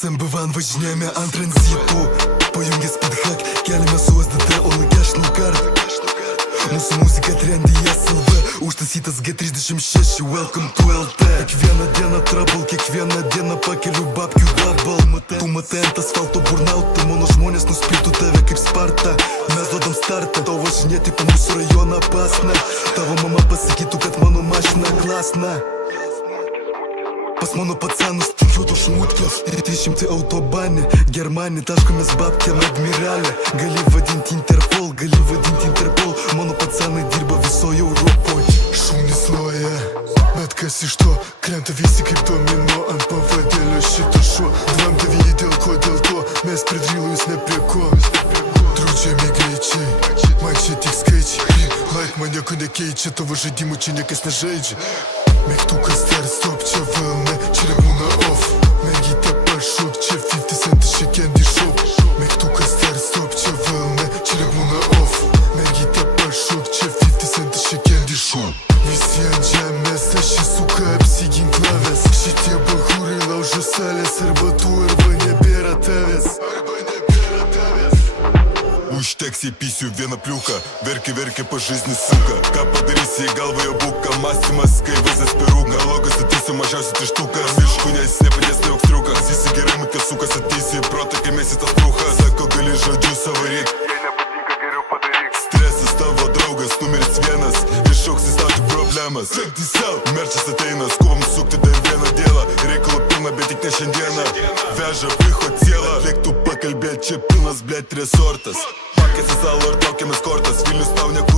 Sambuvan važinėjame ant tranzitų, pajungęs pidhak, keliamės su SDT, o laikeš nukart. Mūsų muzika trendyje SLV, užtasytas G36, welcome to LT. Kiekvieną dieną trouble, kiekvieną dieną pakeliu babkių double. Tu matai ant asfalto burnautą, mano žmonės nuspirtų tave kaip Sparta. Mes duodam startą, tau važinėti po mūsų rajoną pasna. Tavo mama pasakytų, kad mano mašina klasna. Pas mano pacanus tik juodos šmutkės, 300 autobane, Germanį, taškomės babkiam admiralę. Gali vadinti Interpol, gali vadinti Interpol, mano pacanai dirba visoje Europoj. Šunys loja, bet kas iš to, krenta visi kaip domino ant pavadėlio šito šuo. 2-9 dėl ko, dėl to, mes prie drylų jūs ne prie ko. Draudžiami greičiai, man čia tik skaičiai, like man nieko nekeičia, tavo žaidimų čia niekas nežaidžia. Mygtukas dar stop, čia vėl ne, čia nebūna off. Mergytė pašok, čia 50 centų, čia candy shop. Mygtukas dar stop, čia vėl ne, čia nebūna off. Mergytė pašok, čia 50 centų, čia candy shop. Visi ant žemės, aš įsuka apsiginklavęs. Šitie bahūrai laužo salės, arba tu, arba nebėra tavęs. Užteks įpysiu vieną pliuką, verkia po жизни, suka. Ką padarysi, į galvą jo buka, mąstymas, kai vizas perūka. Logas ateisi mažiausiai 3 štukas, mišku nes nepadės tai joks triukas. Įsigerai, kad sukas ateisi, protą, kai mėsi tas prūchas. Sako, gali žodžiu savo reik, jei nepatinka, geriau padaryk. Stresas tavo draugas, numeris 1, iššauks įstauti problemas. Check this out, merčas ateina, skubam sukti dar vieną dėlą. Reikalo pilna, bet tik ne šiandieną. Veža picho cielą, lėktų pakalbėt, čia pilnas, blėt, resortas. Pakėsi salo ir traukiamės kortas, Vilnius tau nieko